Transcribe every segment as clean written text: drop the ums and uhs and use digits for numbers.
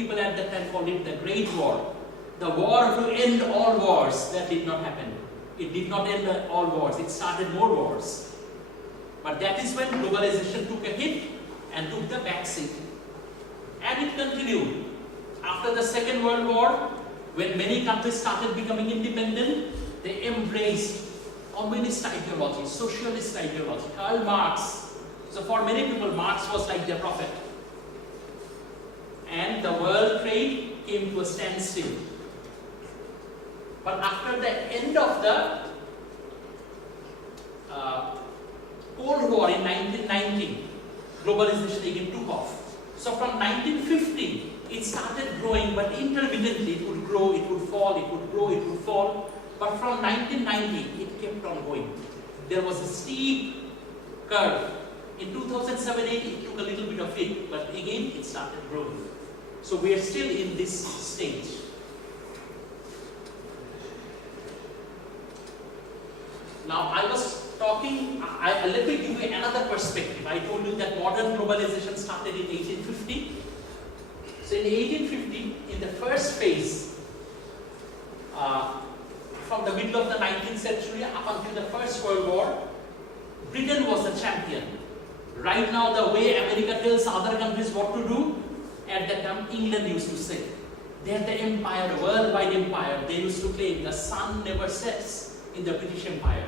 People at that time called it the Great War. The war to end all wars. That did not happen. It did not end all wars. It started more wars. But that is when globalization took a hit and took the back seat. And it continued. After the Second World War, when many countries started becoming independent, they embraced communist ideology, socialist ideology, Karl Marx. So for many people, Marx was like their prophet. And the world trade came to a standstill. But after the end of the Cold War in 1990, globalization again took off. So from 1950, it started growing, but intermittently it would grow, it would fall, it would grow, it would fall. But from 1990, it kept on going. There was a steep curve. In 2007-8, it took a little bit of hit, but again, it started growing. So we are still in this stage. Now, I was talking, let me give you another perspective. I told you that modern globalization started in 1850. So in 1850, in the first phase, from the middle of the 19th century up until the First World War, Britain was the champion. Right now, the way America tells other countries what to do, at that time England used to say. They had the empire, the worldwide empire. They used to claim the sun never sets in the British Empire.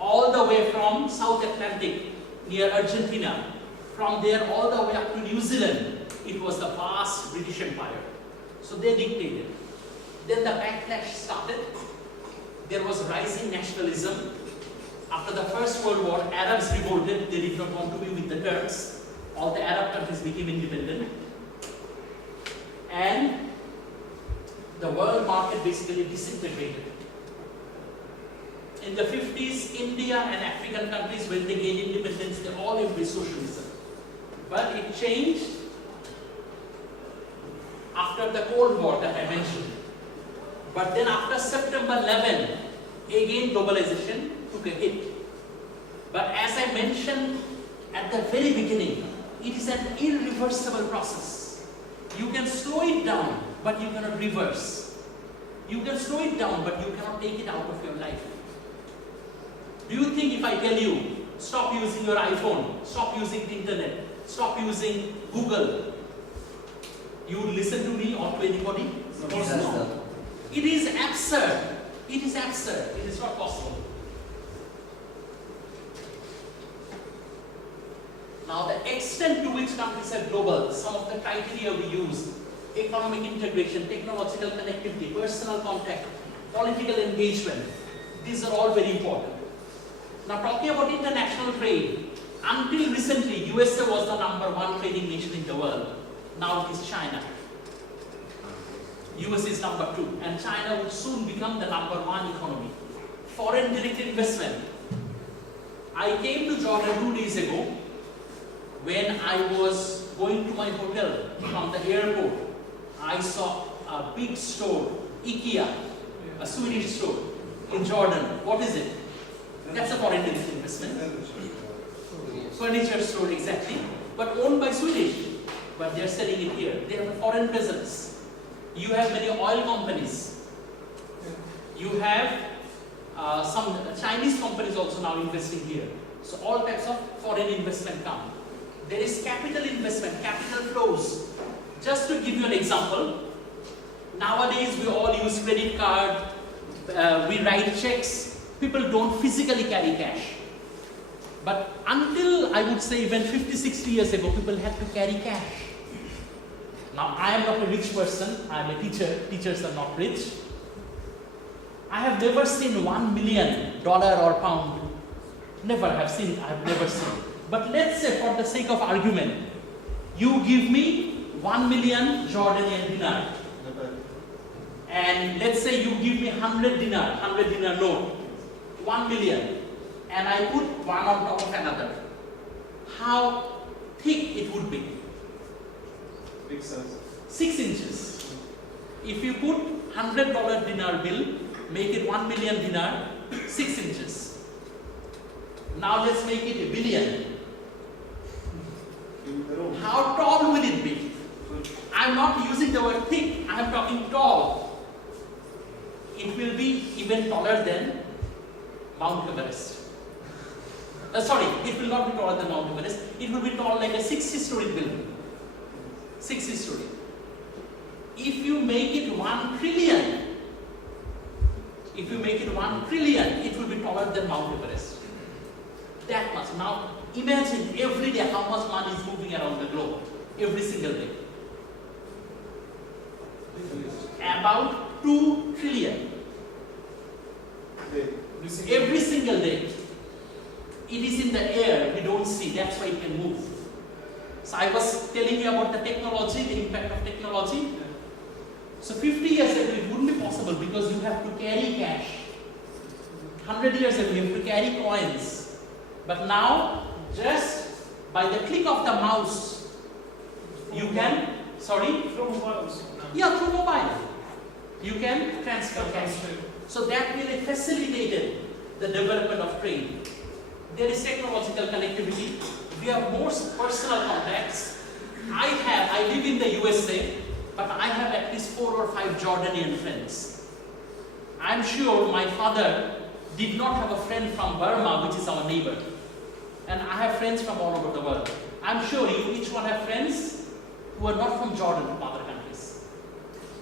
All the way from South Atlantic, near Argentina, from there all the way up to New Zealand, it was the vast British Empire. So they dictated. Then the backlash started. There was rising nationalism. After the First World War, Arabs revolted. They did not want to be with the Turks. All the Arab countries became independent. And the world market basically disintegrated. In the 50s, India and African countries, when they gained independence, they all embraced socialism. But it changed after the Cold War that I mentioned. But then after September 11, again globalization took a hit. But as I mentioned at the very beginning, it is an irreversible process. You can slow it down, but you cannot reverse. You can slow it down, but you cannot take it out of your life. Do you think if I tell you, stop using your iPhone, stop using the internet, stop using Google, you would listen to me or to anybody? Of course not. It is absurd. It is absurd. It is not possible. Now, the extent to which countries are global, some of the criteria we use, economic integration, technological connectivity, personal contact, political engagement, these are all very important. Now, talking about international trade, until recently, USA was the #1 trading nation in the world. Now it is China. US is #2, and China will soon become the #1 economy. Foreign direct investment. I came to Jordan 2 days ago. When I was going to my hotel from the airport, I saw a big store, IKEA, a Swedish store in Jordan. What is it? That's a foreign direct investment. Furniture store, exactly, but owned by Swedish. But they're selling it here. They have a foreign presence. You have many oil companies. You have some Chinese companies also now investing here. So all types of foreign investment come. There is capital investment, capital flows. Just to give you an example, nowadays we all use credit card, we write checks. People don't physically carry cash. But until, I would say, even 50, 60 years ago, people had to carry cash. Now, I am not a rich person. I am a teacher. Teachers are not rich. I have never seen $1 million or pound. Never have seen, I have never seen. But let's say, for the sake of argument, you give me 1 million Jordanian dinar. And let's say you give me 100 dinar note, 1 million. And I put one on top of another. How thick it would be? Big size. 6 inches. If you put $100 dinar bill, make it 1 million dinar, 6 inches. Now let's make it a billion. How tall will it be? I'm not using the word thick, I am talking tall. It will be even taller than Mount Everest. Sorry, it will not be taller than Mount Everest. It will be tall like a 60-story building. 60-story. If you make it 1 trillion, it will be taller than Mount Everest. That much. Now, imagine every day how much money is moving around the globe. Every single day. About 2 trillion. Every single day. It is in the air, we don't see, that's why it can move. So I was telling you about the technology, the impact of technology. So 50 years ago it wouldn't be possible because you have to carry cash. 100 years ago you have to carry coins. But now, just by the click of the mouse, you can, Through mobiles. yeah, through mobile, you can transfer cash. So that really facilitated the development of trade. There is technological connectivity. We have more personal contacts. I live in the USA, but I have at least 4 or 5 Jordanian friends. I'm sure my father did not have a friend from Burma, which is our neighbor. And I have friends from all over the world. I'm sure you each one have friends who are not from Jordan, from other countries.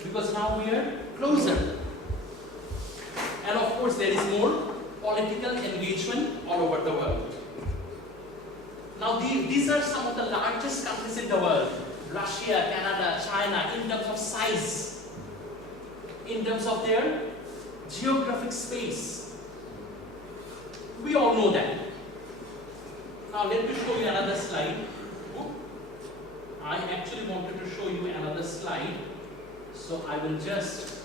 Because now we are closer. And of course there is more political engagement all over the world. Now these are some of the largest countries in the world. Russia, Canada, China, in terms of size, in terms of their geographic space. We all know that. Now let me show you another slide. I actually wanted to show you another slide. So I will just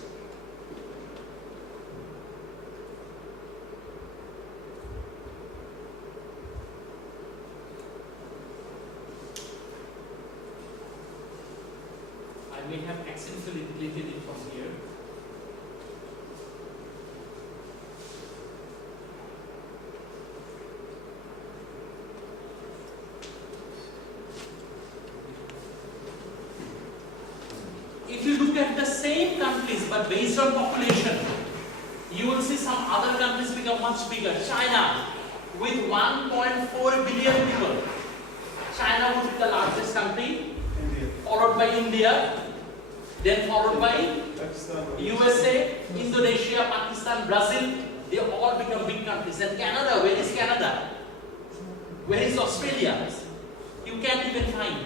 I may have accidentally deleted it from here. If you look at the same countries but based on population, you will see some other countries become much bigger. China with 1.4 billion people. China would be the largest country, followed by India, then followed by USA, Indonesia, Pakistan, Brazil. They all become big countries. And Canada, where is Canada? Where is Australia? You can't even find.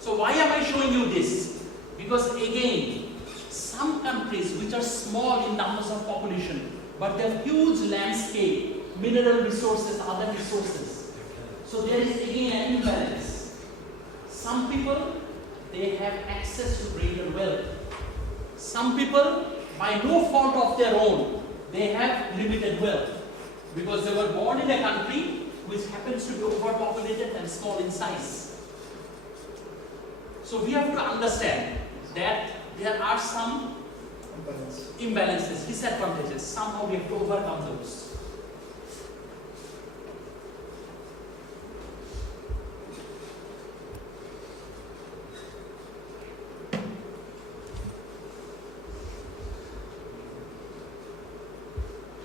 So why am I showing you this? Because again, some countries which are small in numbers of population, but they have huge landscape, mineral resources, other resources. So there is again an imbalance. Some people, they have access to greater wealth. Some people, by no fault of their own, they have limited wealth because they were born in a country which happens to be overpopulated and small in size. So we have to understand that there are some imbalances, disadvantages. Somehow we have to overcome those.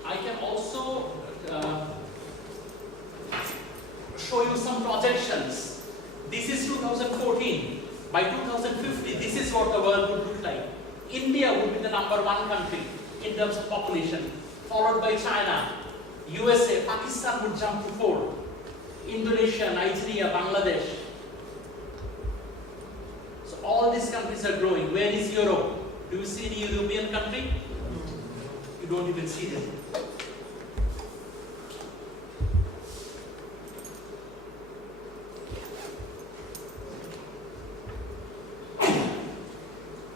I can also show you some projections. This is 2014. By 2050, this is what the world would look like. India would be the #1 country in terms of population, followed by China, USA, Pakistan would jump to 4, Indonesia, Nigeria, Bangladesh. So all these countries are growing. Where is Europe? Do you see any European country? You don't even see them.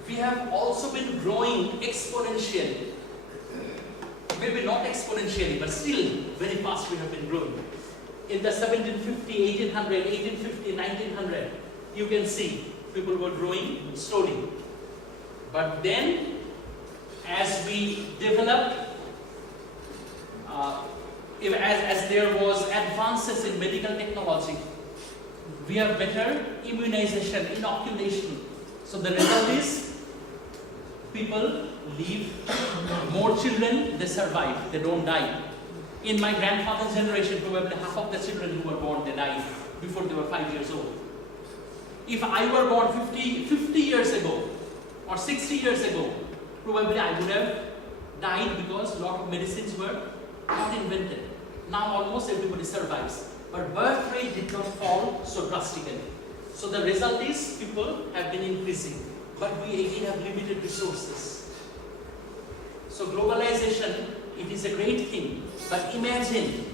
We have also been growing exponentially. Maybe not exponentially, but still very fast we have been growing. In the 1750, 1800, 1850, 1900, you can see people were growing slowly. But then, as we developed, as there was advances in medical technology, we have better immunization, inoculation. So the result is people live, more children, they survive, they don't die. In my grandfather's generation, probably half of the children who were born, they died before they were 5 years old. If I were born 50 years ago or 60 years ago, probably I would have died because a lot of medicines were not invented. Now almost everybody survives. But birth rate did not fall so drastically. So the result is people have been increasing. But we again have limited resources. So globalization, it is a great thing. But imagine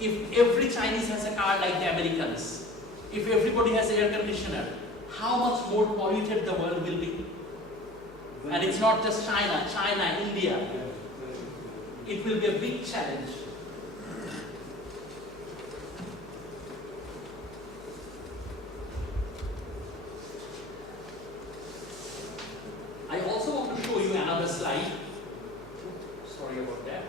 if every Chinese has a car like the Americans, if everybody has air conditioner, how much more polluted the world will be. And it's not just China, India. It will be a big challenge. I also want to show you another slide. Sorry about that.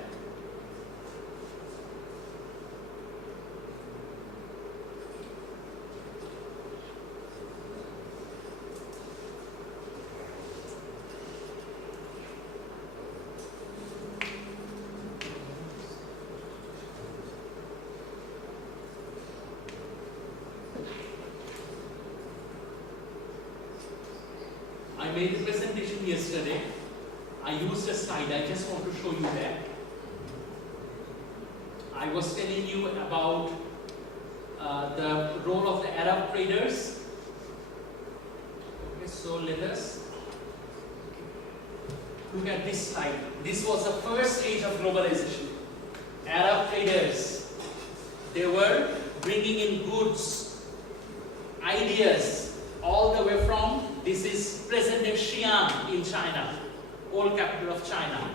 I made a presentation yesterday. I used a slide. I just want to show you that. I was telling you about the role of the Arab traders. Okay, so let us look at this slide. This was the first stage of globalization. Arab traders, they were bringing in goods, ideas, all the way from, this is present-day Xi'an in China, old capital of China.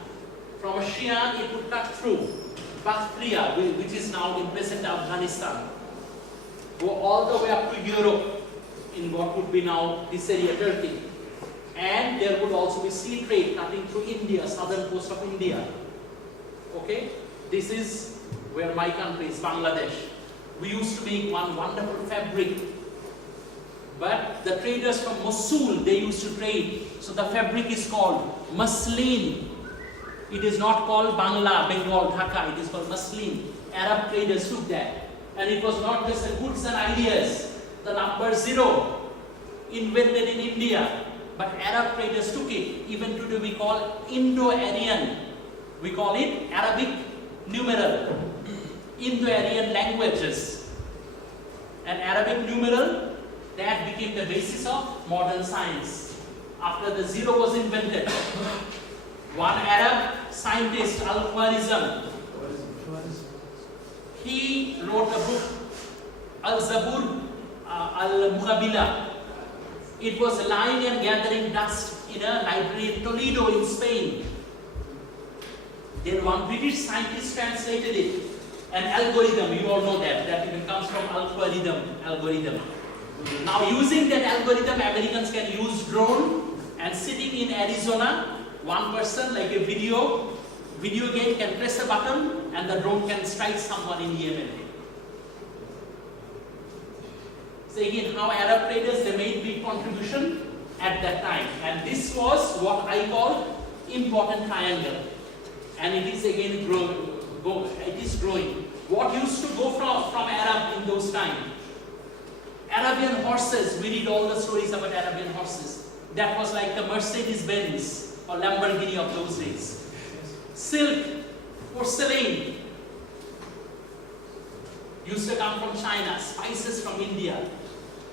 From Xi'an, it would cut through Bactria, which is now in present Afghanistan, go all the way up to Europe, in what would be now this area, Turkey. And there would also be sea trade cutting through India, southern coast of India. Okay, this is where my country is, Bangladesh. We used to make one wonderful fabric. But the traders from Mosul, they used to trade. So the fabric is called muslin. It is not called Bangla, Bengal, Dhaka. It is called muslin. Arab traders took that. And it was not just the goods and ideas. The number 0, invented in India. But Arab traders took it. Even today we call Indo-Aryan. We call it Arabic numeral. Indo-Aryan languages. And Arabic numeral, that became the basis of modern science. After the 0 was invented, one Arab scientist, Al-Khwarizm, he wrote a book, Al-Zabur Al-Muqabila. It was lying and gathering dust in a library in Toledo in Spain. Then one British scientist translated it. An algorithm, you all know that even comes from Al-Khwarizm algorithm. Now using that algorithm, Americans can use drone, and sitting in Arizona, one person like a video game can press a button and the drone can strike someone in Yemen. So again, how Arab traders, they made big contribution at that time. And this was what I call important triangle. And it is again growing. What used to go from Arab in those times? Arabian horses, we read all the stories about Arabian horses. That was like the Mercedes-Benz or Lamborghini of those days. Silk, porcelain, used to come from China, spices from India,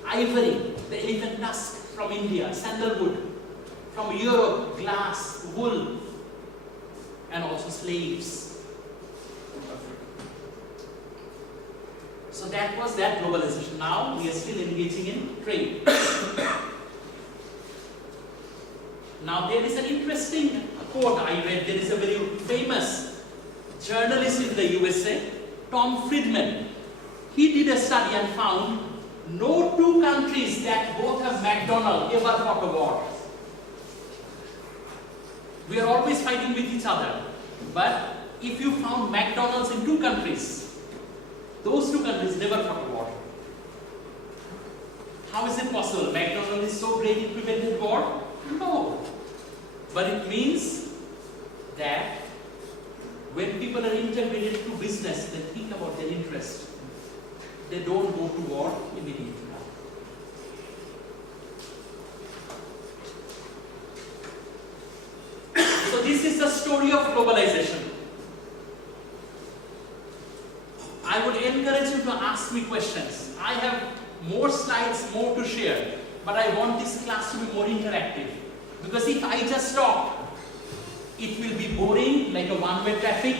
ivory, the elephant tusk from India, sandalwood, from Europe, glass, wool, and also slaves. So that was that globalization. Now we are still engaging in trade. Now there is an interesting quote I read. There is a very famous journalist in the USA, Tom Friedman. He did a study and found no two countries that both have McDonald's ever fought a war. We are always fighting with each other. But if you found McDonald's in two countries, those two countries never fought a war. How is it possible? McDonald's is so great it prevented war? No. But it means that when people are integrated to business, they think about their interest. They don't go to war immediately. So this is the story of globalization. I would encourage you to ask me questions. I have more slides, more to share, but I want this class to be more interactive. Because if I just talk, it will be boring, like a one-way traffic.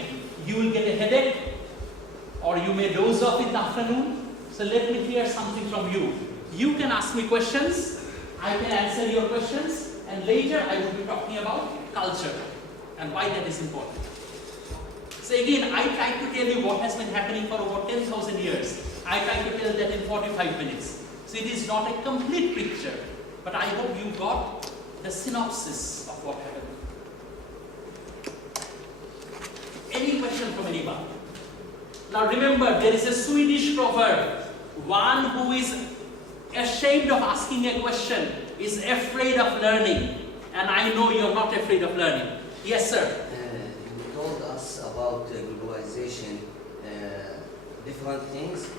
You will get a headache, or you may doze off in the afternoon. So let me hear something from you. You can ask me questions, I can answer your questions, and later I will be talking about culture and why that is important. So again, I tried to tell you what has been happening for over 10,000 years. I tried to tell that in 45 minutes. So it is not a complete picture, but I hope you got the synopsis of what happened. Any question from anyone? Now remember, there is a Swedish proverb, one who is ashamed of asking a question is afraid of learning. And I know you're not afraid of learning. Yes, sir? You told us about globalization, different things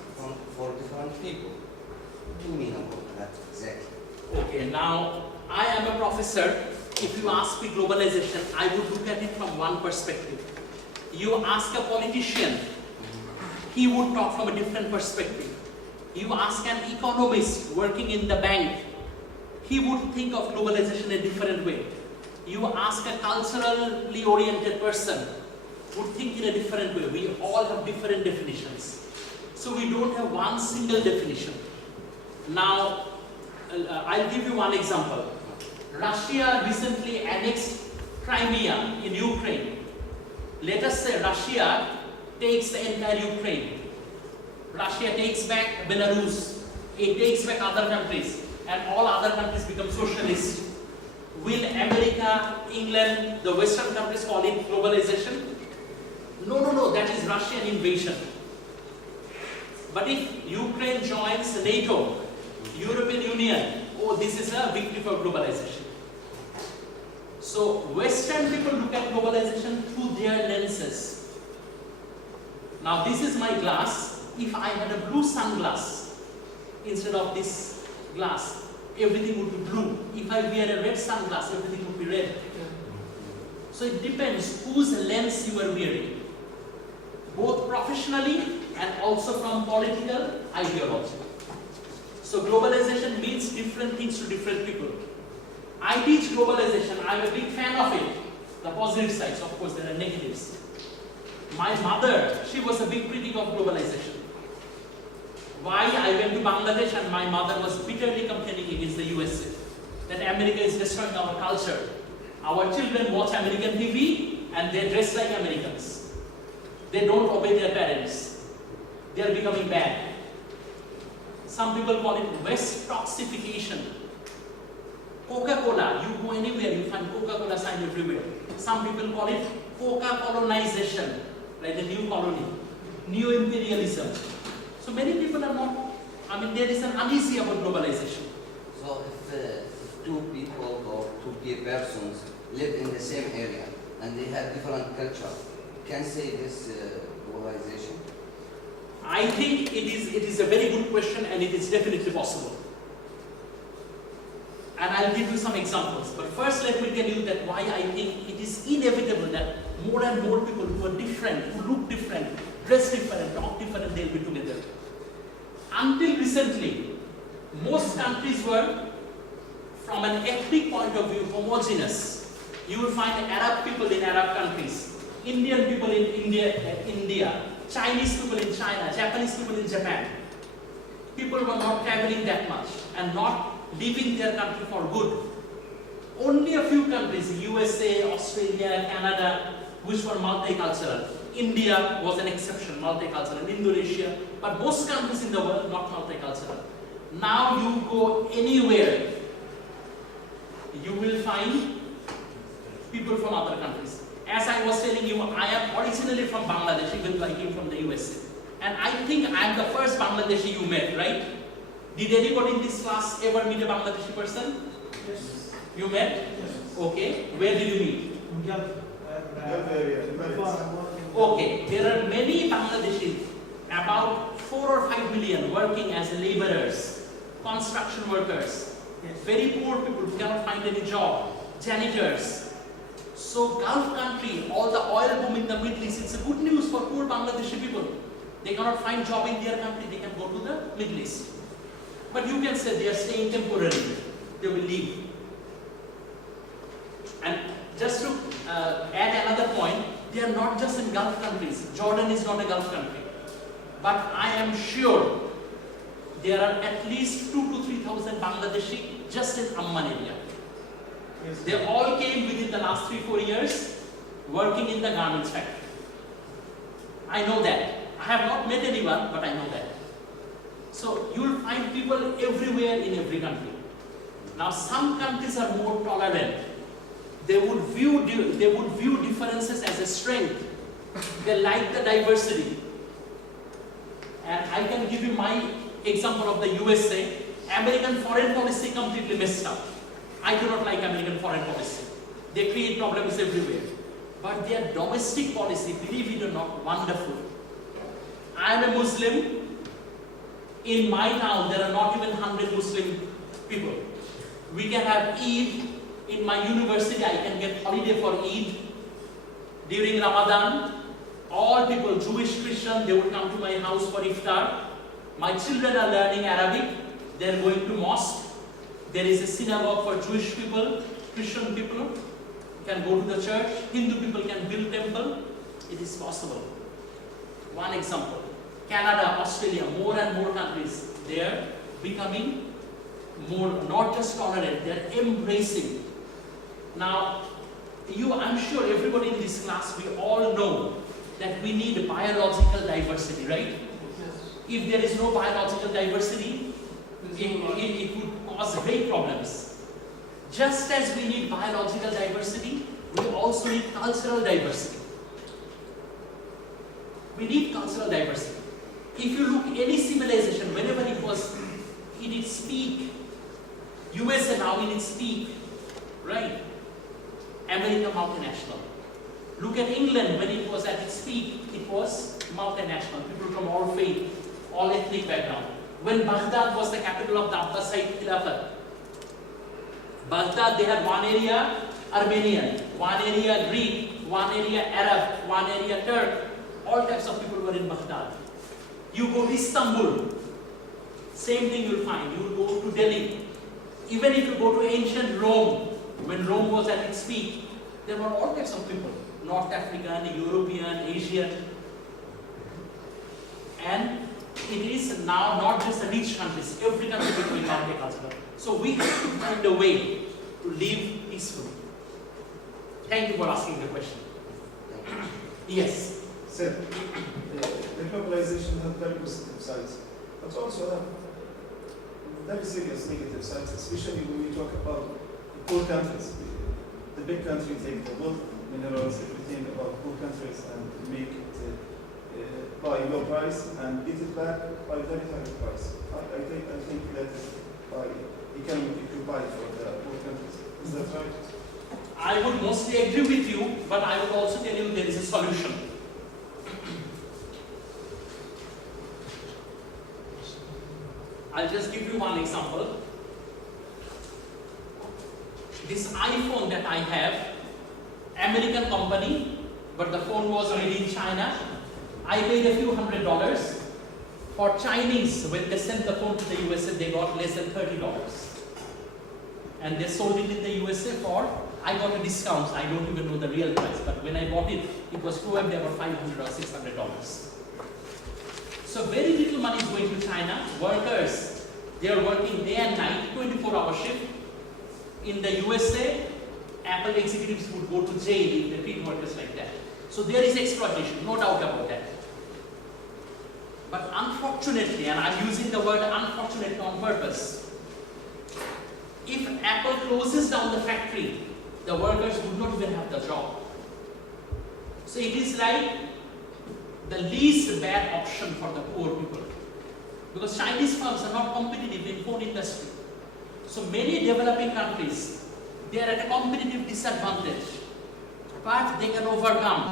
for different people. What do you mean about that exactly? Okay, now I am a professor. If you ask me globalization, I would look at it from one perspective. You ask a politician, he would talk from a different perspective. You ask an economist working in the bank, he would think of globalization in a different way. You ask a culturally oriented person, would think in a different way. We all have different definitions. So we don't have one single definition. Now, I'll give you one example. Russia recently annexed Crimea in Ukraine. Let us say Russia takes the entire Ukraine. Russia takes back Belarus. It takes back other countries. And all other countries become socialist. Will America, England, the Western countries call it globalization? No, that is Russian invasion. But if Ukraine joins NATO, European Union, oh, this is a victory for globalization. So Western people look at globalization through their lenses. Now this is my glass. If I had a blue sunglass instead of this glass, everything would be blue. If I wear a red sunglass, everything would be red. So it depends whose lens you are wearing, both professionally and also from political ideology. So globalization means different things to different people. I teach globalization, I'm a big fan of it. The positive sides, of course, there are negatives. My mother, she was a big critic of globalization. Why? I went to Bangladesh and my mother was bitterly complaining against the USA. That America is destroying our culture. Our children watch American TV and they dress like Americans. They don't obey their parents. They are becoming bad. Some people call it West toxification. Coca-Cola, you go anywhere, you find Coca-Cola sign everywhere. Some people call it Coca-colonization, like the new colony, neo-imperialism. So many people are not, there is an uneasy about globalization. So if two people or two persons live in the same area and they have different culture, can say this globalization? I think it is a very good question and it is definitely possible. And I'll give you some examples. But first let me tell you that why I think it is inevitable that more and more people who are different, who look different, dress different, talk different, they'll be together. Until recently, most countries were, from an ethnic point of view, homogeneous. You will find Arab people in Arab countries, Indian people in India, Chinese people in China, Japanese people in Japan. People were not traveling that much and not leaving their country for good. Only a few countries, USA, Australia, Canada, which were multicultural. India was an exception, multicultural, Indonesia, but most countries in the world not multicultural. Now you go anywhere, you will find people from other countries. As I was telling you, I am originally from Bangladesh, even though I came from the USA. And I think I am the first Bangladeshi you met, right? Did anybody in this class ever meet a Bangladeshi person? Yes. You met? Yes. Okay. Where did you meet? Okay. There are many Bangladeshis, about 4 or 5 million, working as laborers, construction workers, very poor people who cannot find any job, janitors. So Gulf country, all the oil boom in the Middle East, it's a good news for poor Bangladeshi people. They cannot find job in their country, they can go to the Middle East. But you can say they are staying temporarily, they will leave. And just to add another point, they are not just in Gulf countries. Jordan is not a Gulf country. But I am sure there are at least 2,000 to 3,000 Bangladeshi just in Amman area. Yes. They all came within the last 3-4 years working in the garments factory. I know that. I have not met anyone, but I know that. So you will find people everywhere in every country. Now some countries are more tolerant. They would view differences as a strength. They like the diversity. And I can give you my example of the USA. American foreign policy completely messed up. I do not like American foreign policy. They create problems everywhere. But their domestic policy, believe it or not, wonderful. I am a Muslim. In my town, there are not even 100 Muslim people. We can have Eid. In my university, I can get holiday for Eid. During Ramadan, all people, Jewish, Christian, they would come to my house for iftar. My children are learning Arabic. They are going to mosque. There is a synagogue for Jewish people, Christian people can go to the church. Hindu people can build temple. It is possible. One example, Canada, Australia, more and more countries, they are becoming more, not just tolerant, they are embracing. Now, I'm sure everybody in this class, we all know that we need biological diversity, right? If there is no biological diversity, it would cause great problems. Just as we need biological diversity, we also need cultural diversity. We need cultural diversity. If you look any civilization, whenever it was in its peak, USA now in its peak, right? America multinational. Look at England when it was at its peak, it was multinational. People from all faith, all ethnic background. When Baghdad was the capital of the Abbasid Khilafat, Baghdad, they had one area Armenian, one area Greek, one area Arab, one area Turk. All types of people were in Baghdad. You go to Istanbul, same thing you'll find. You will go to Delhi. Even if you go to ancient Rome, when Rome was at its peak, there were all types of people. North African, European, Asian. And it is now not just the rich countries, every country is becoming multicultural. So we have to find a way to live peacefully. Thank you for asking the question. Yes. So, the globalization has very positive sides, but also have very serious negative sides, especially when we talk about the poor countries. The big countries take the wealth, minerals, everything about poor countries and make it by low price and get it back by very high price. I think that is by economic equity for the poor countries. Is that right? I would mostly agree with you, but I would also tell you there is a solution. I'll just give you one example. This iPhone that I have, American company, but the phone was made in China. I paid a few $100. For Chinese, when they sent the phone to the USA, they got less than $30. And they sold it in the USA for, I got a discount, I don't even know the real price, but when I bought it, it was probably about $500 or $600. So very little money is going to China. Workers, they are working day and night, 24-hour shift. In the USA, Apple executives would go to jail if they treat workers like that. So there is exploitation, no doubt about that. But unfortunately, and I'm using the word unfortunately on purpose, if Apple closes down the factory, the workers would not even have the job. So it is like the least bad option for the poor people. because Chinese firms are not competitive in phone industry. So many developing countries, they are at a competitive disadvantage, but they can overcome.